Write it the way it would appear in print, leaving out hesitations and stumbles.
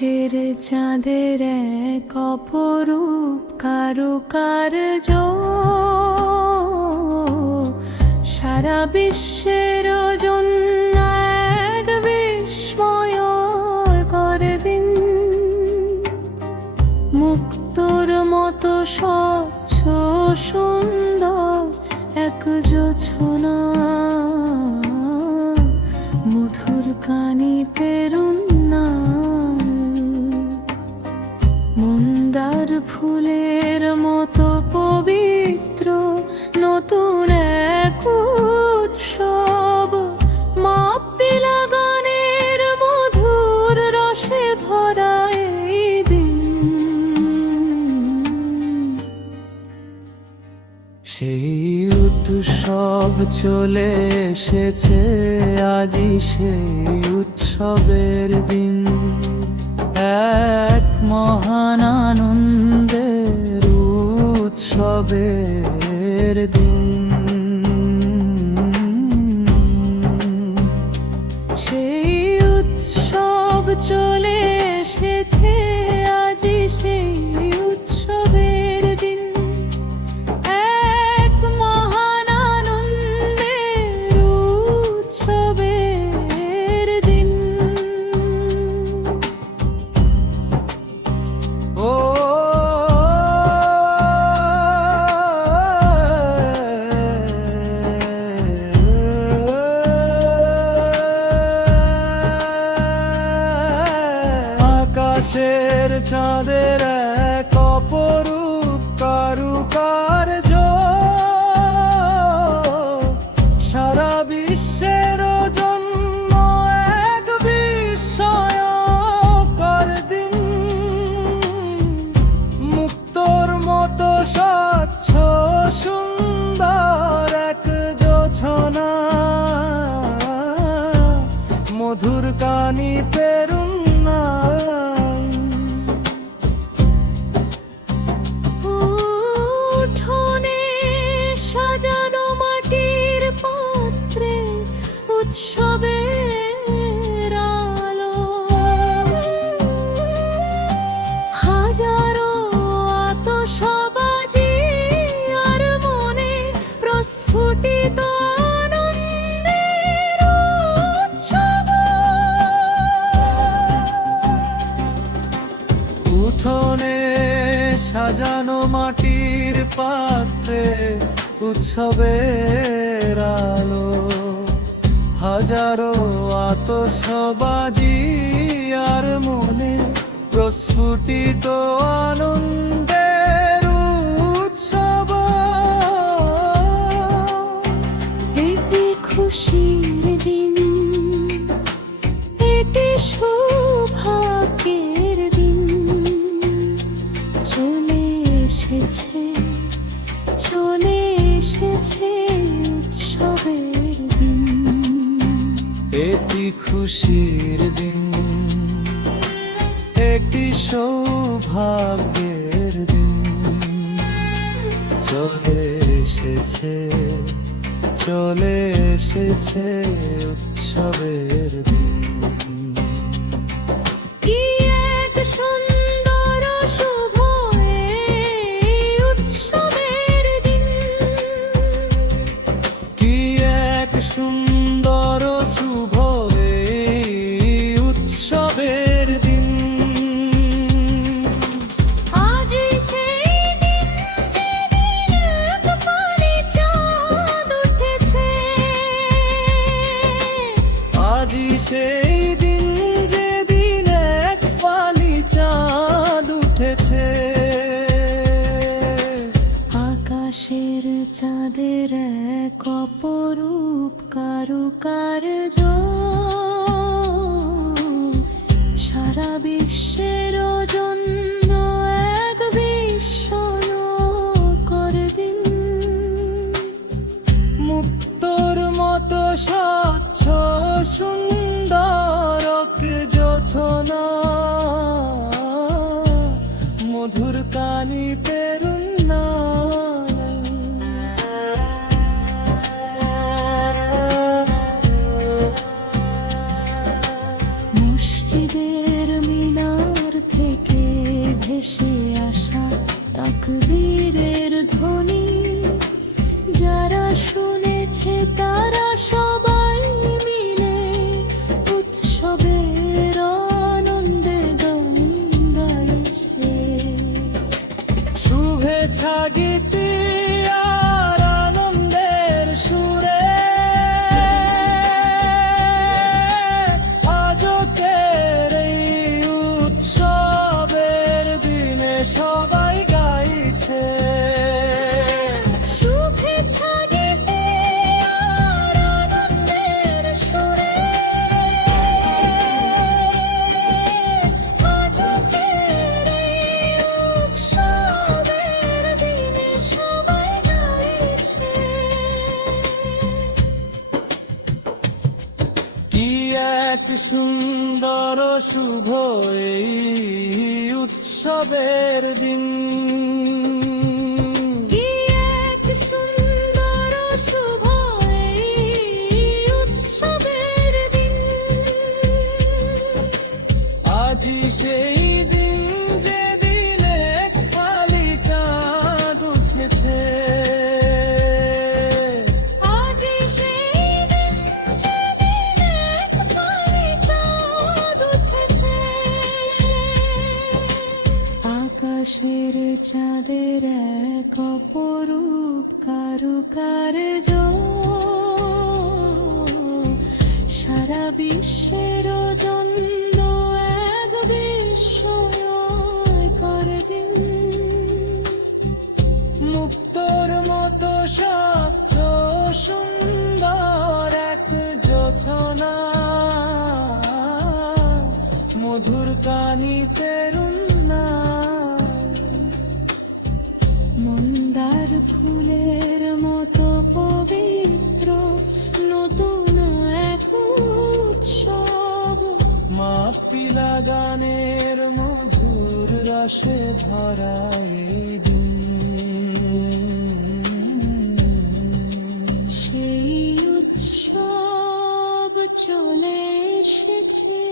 আকাশের চাঁদের এক অপরূপ কারুকার্য সারা বিশ্বের জন্য এক বিস্ময়কর দিন। মুক্তোর মতো স্বচ্ছ সুন্দর এক জোছনা মধুর কানি পেরুন্না মন্দার ফুলের মতো পবিত্র নতুন এক উৎসব মাপিলা গানের মধুর রসে ভরা এই দিন। সেই উৎসব চলে এসেছে আজি সেই উৎসবের দিন। এক মহান আনন্দের উৎসবের দিন। সেই উৎসব চলে এসেছে আজি সেই উৎসবের দিন। এক মহান আনন্দের উৎসবের দিন। ও আকাশের চাঁদের এক অপরূপ কারুকার্য সারা বিশ্বের জন্য এক বিস্ময়কর দিন। মুক্তোর মতো স্বচ্ছ সুন্দর এক জোছনা মধুর কানি পেরুন্না উঠোনে সাজানো মাটির পাত্রে উৎসবের আলো। হাজারো আতশবাজি আর মনে প্রস্ফুটিত আনন্দের উৎসব। উঠোনে সাজানো মাটির পাত্রে উৎসবের আলো। হাজারো আতশবাজি আর মনে প্রস্ফুটিত আনন্দের উৎসব। এটি খুশির দিন, এটি সৌভাগ্যের দিন। চলে এসেছে উৎসবের দিন। এটি খুশির দিন, এটি সৌভাগ্যের দিন। চলে এসেছে উৎসবের দিন। কি এক সুন্দর শুভ এই উৎসবের দিন। কি এক সুন্দর শুভ এই উৎসবের দিন। আজি সেই দিন যেদিন এক ফালি চাঁদ উঠেছে। আজি সেই দিন যেদিন এক ফালি চাঁদ উঠেছে। আকাশের চাঁদের এক অপরূপ কারুকার্য সারা বিশ্বের জন্য এক বিস্ময়কর দিন। মুক্তোর মতো স্বচ্ছ সুন্দর এক জোছনা মধুর কানি পেরুন্না মসজিদের মিনার ধ্বনি যারা শুনেছে তারা সবাই মিলে উৎসবের আনন্দে গান গাইছে। শুভেচ্ছা গীতি আর আনন্দের সুরে আজকের এই উৎসবের দিনে সবাই গাইছে। শুভেচ্ছা গীতি আর আনন্দের সুরে আজকের এই উৎসবের দিনে সবাই গাইছে। কি এক সুন্দর শুভ এই উৎসবের দিন, কি এক সুন্দর শুভ এই উৎসবের দিন। আজি সেই দিন যেদিন এক ফালি চাঁদ উঠেছে। আজি সেই দিন যেদিন এক ফালি চাঁদ উঠেছে। আকাশের চাঁদের এক অপরূপ কারুকার্য সারা বিশ্বের জন্য এক বিস্ময়কর দিন। মুক্তোর মতো স্বচ্ছ সুন্দর এক জোছনা, মধুর কানিতে রুন্না, মন্দার ফুলের মতো পবিত্র নতুন এক উৎসব। মাপিলা গানের মধুর রসে ভরা এই দিন। সেই উৎসব চলে এসেছে।